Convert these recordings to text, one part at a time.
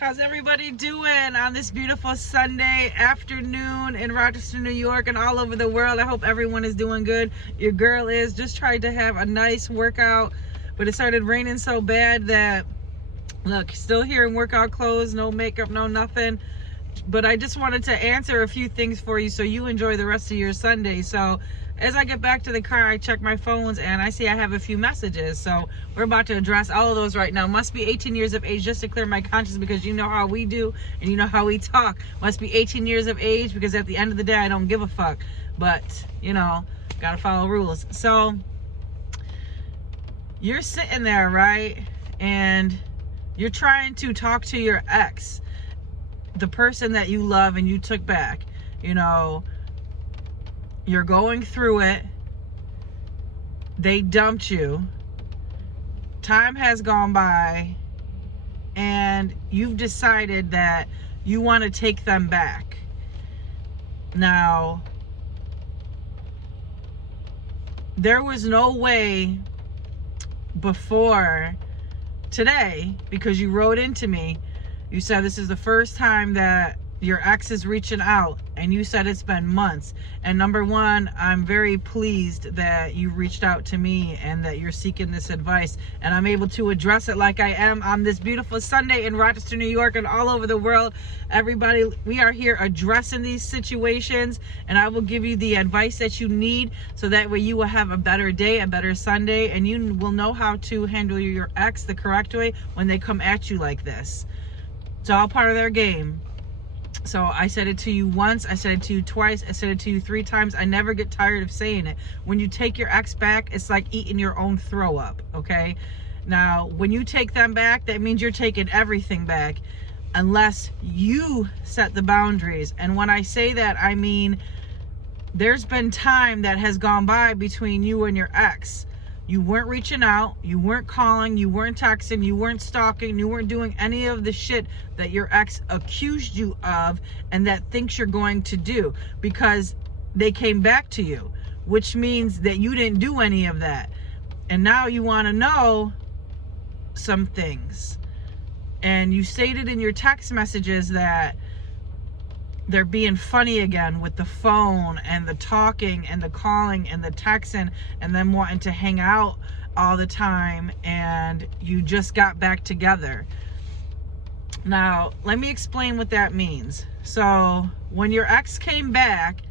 How's everybody doing on this beautiful Sunday afternoon in Rochester, New York, and all over the world? I hope everyone is doing good. Your girl is. Just tried to have a nice workout, but it started raining so bad that, look, still here in workout clothes, no makeup, no nothing. But I just wanted to answer a few things for you so you enjoy the rest of your Sunday. So as I get back to the car, I check my phones and I see I have a few messages. So we're about to address all of those right now. Must be 18 years of age just to clear my conscience, because you know how we do and you know how we talk. Must be 18 years of age because at the end of the day, I don't give a fuck. But, you know, gotta follow rules. So you're sitting there, right? And you're trying to talk to your ex, the person that you love and you took back. You know, you're going through it. They dumped you. Time has gone by and you've decided that you want to take them back. Now, there was no way before today, because you wrote into me, you said this is the first time that your ex is reaching out, and you said it's been months. And number one, I'm very pleased that you reached out to me and that you're seeking this advice, and I'm able to address it like I am on this beautiful Sunday in Rochester, New York, and all over the world. Everybody, we are here addressing these situations, and I will give you the advice that you need so that way you will have a better day, a better Sunday, and you will know how to handle your ex the correct way when they come at you like this. It's all part of their game. So I said it to you once, I said it to you twice, I said it to you 3 times. I never get tired of saying it. When you take your ex back, it's like eating your own throw up, okay? Now, when you take them back, that means you're taking everything back, unless you set the boundaries. And when I say that, I mean there's been time that has gone by between you and your ex. You weren't reaching out, you weren't calling, you weren't texting, you weren't stalking, you weren't doing any of the shit that your ex accused you of and that thinks you're going to do, because they came back to you, which means that you didn't do any of that. And now you want to know some things. And you stated in your text messages that they're being funny again with the phone and the talking and the calling and the texting and them wanting to hang out all the time, and you just got back together. Now, let me explain what that means. So when your ex came back,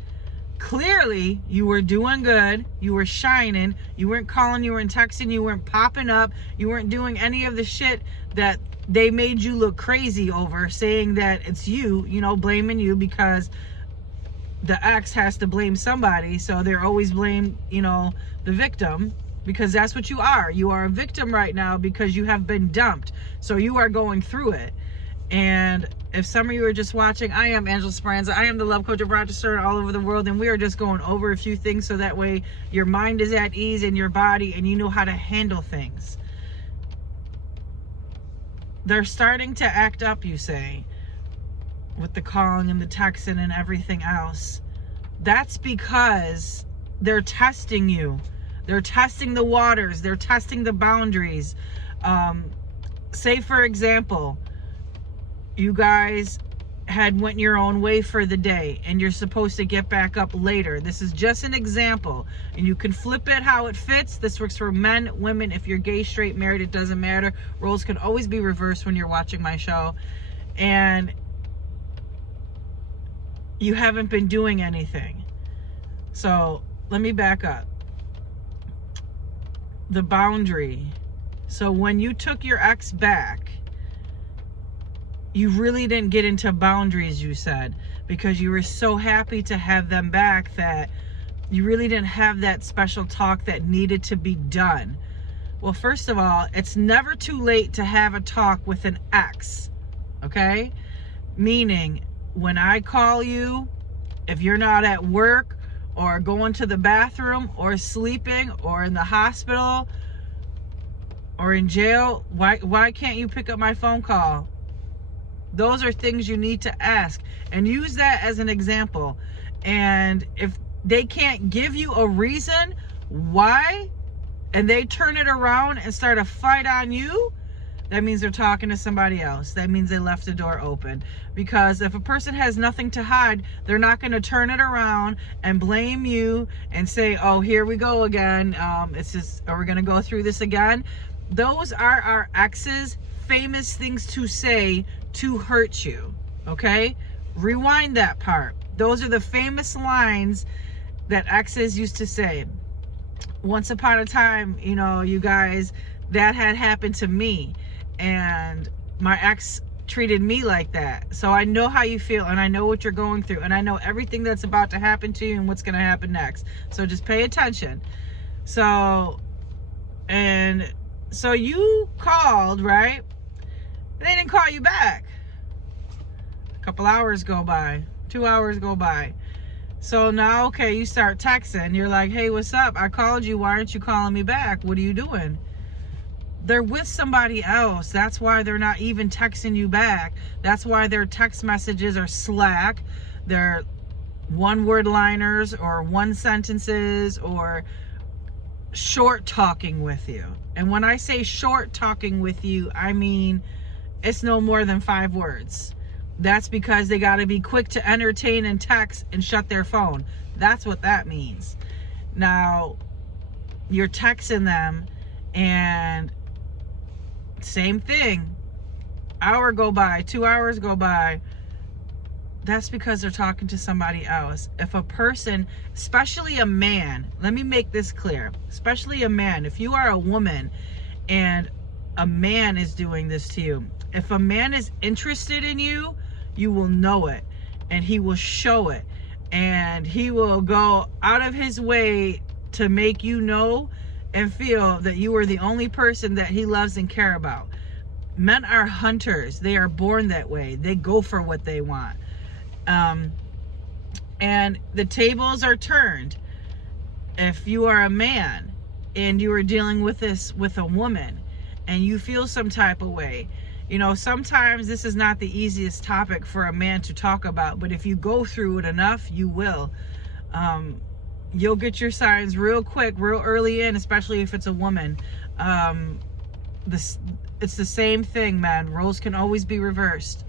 clearly you were doing good, you were shining, you weren't calling, you weren't texting, you weren't popping up, you weren't doing any of the shit that they made you look crazy over, saying that it's you, you know, blaming you, because the ex has to blame somebody. So they're always blame, you know, the victim, because that's what you are. You are a victim right now because you have been dumped. So you are going through it. And if some of you are just watching, I am Angela Speranza. I am the love coach of Rochester and all over the world. And we are just going over a few things so that way your mind is at ease in your body and you know how to handle things. They're starting to act up, you say, with the calling and the texting and everything else. That's because they're testing you. They're testing the waters. They're testing the boundaries. Say, for example, you guys had went your own way for the day and you're supposed to get back up later. This is just an example, and you can flip it how it fits. This works for men, women. If you're gay, straight, married, it doesn't matter. Roles can always be reversed when you're watching my show. And you haven't been doing anything. So let me back up. The boundary. So when you took your ex back, you really didn't get into boundaries, you said, because you were so happy to have them back that you really didn't have that special talk that needed to be done. Well, first of all, it's never too late to have a talk with an ex, okay? Meaning, when I call you, if you're not at work or going to the bathroom or sleeping or in the hospital or in jail, why can't you pick up my phone call? Those are things you need to ask, and use that as an example. And if they can't give you a reason why, and they turn it around and start a fight on you, that means they're talking to somebody else. That means they left the door open. Because if a person has nothing to hide, they're not going to turn it around and blame you and say, oh, here we go again. It's just, are we going to go through this again? Those are our exes' famous things to say to hurt you. Okay? Rewind that part. Those are the famous lines that exes used to say. Once upon a time, you know, you guys, that had happened to me, and my ex treated me like that. So I know how you feel, and I know what you're going through, and I know everything that's about to happen to you and what's going to happen next. So just pay attention. So you called, right? They didn't call you back. A couple hours go by, 2 hours go by. So now, okay, you start texting. You're like, hey, what's up? I called you. Why aren't you calling me back? What are you doing? They're with somebody else. That's why they're not even texting you back. That's why their text messages are slack. They're one-word liners or one sentences or short talking with you. And when I say short talking with you, I mean it's no more than 5 words. That's because they got to be quick to entertain and text and shut their phone. That's what that means. Now, you're texting them and same thing. Hour go by, 2 hours go by. That's because they're talking to somebody else. If a person, especially a man, let me make this clear, especially a man, if you are a woman and a man is doing this to you, if a man is interested in you, you will know it, and he will show it, and he will go out of his way to make you know and feel that you are the only person that he loves and care about. Men are hunters. They are born that way. They go for what they want. And the tables are turned. If you are a man and you are dealing with this with a woman and you feel some type of way, you know, sometimes this is not the easiest topic for a man to talk about, but if you go through it enough, you will. You'll get your signs real quick, real early in, especially if it's a woman. It's the same thing, man. Roles can always be reversed.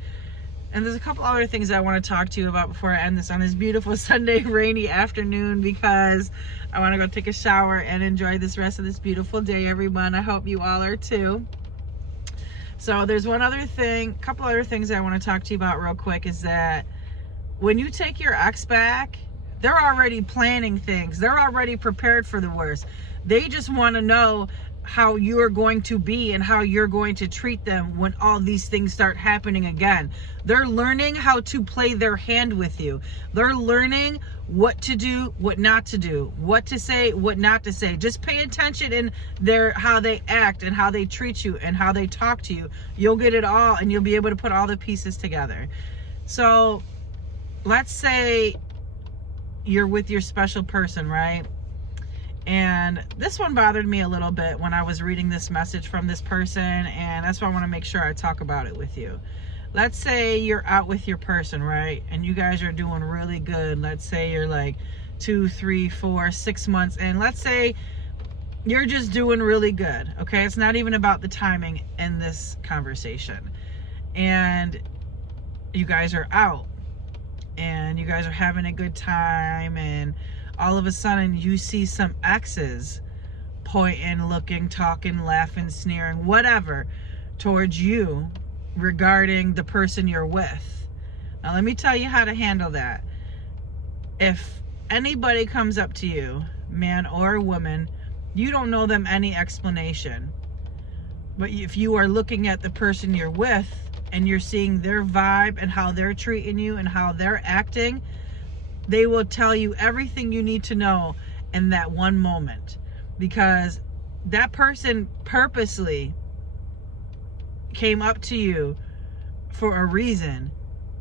And there's a couple other things I want to talk to you about before I end this on this beautiful Sunday rainy afternoon, because I want to go take a shower and enjoy this rest of this beautiful day, everyone. I hope you all are too. So there's one other thing, a couple other things I want to talk to you about real quick, is that when you take your ex back, they're already planning things. They're already prepared for the worst. They just want to know how you're going to be and how you're going to treat them when all these things start happening again. They're learning how to play their hand with you. They're learning what to do, what not to do, what to say, what not to say. Just pay attention in how they act and how they treat you and how they talk to you. You'll get it all, and you'll be able to put all the pieces together. So let's say you're with your special person, right? And this one bothered me a little bit when I was reading this message from this person, and that's why I want to make sure I talk about it with you. Let's say you're out with your person, right? And you guys are doing really good. Let's say you're like 2, 3, 4, 6 months, and let's say you're just doing really good, okay? It's not even about the timing in this conversation. And you guys are out, and you guys are having a good time, and all of a sudden you see some exes pointing, looking, talking, laughing, sneering, whatever, towards you regarding the person you're with. Now let me tell you how to handle that. If anybody comes up to you, man or woman, you don't know them any explanation. But if you are looking at the person you're with and you're seeing their vibe and how they're treating you and how they're acting, they will tell you everything you need to know in that one moment, because that person purposely came up to you for a reason,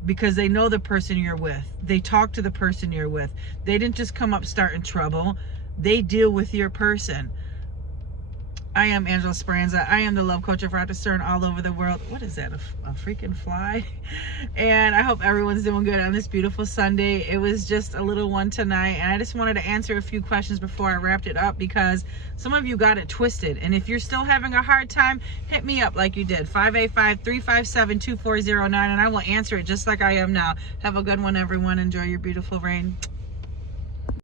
because they know the person you're with. They talk to the person you're with. They didn't just come up starting trouble. They deal with your person. I am Angela Speranza. I am the love coach of Rochester and all over the world. What is that, a freaking fly? And I hope everyone's doing good on this beautiful Sunday. It was just a little one tonight, and I just wanted to answer a few questions before I wrapped it up, because some of you got it twisted. And if you're still having a hard time, hit me up like you did, 585-357-2409, and I will answer it just like I am now. Have a good one, everyone. Enjoy your beautiful rain.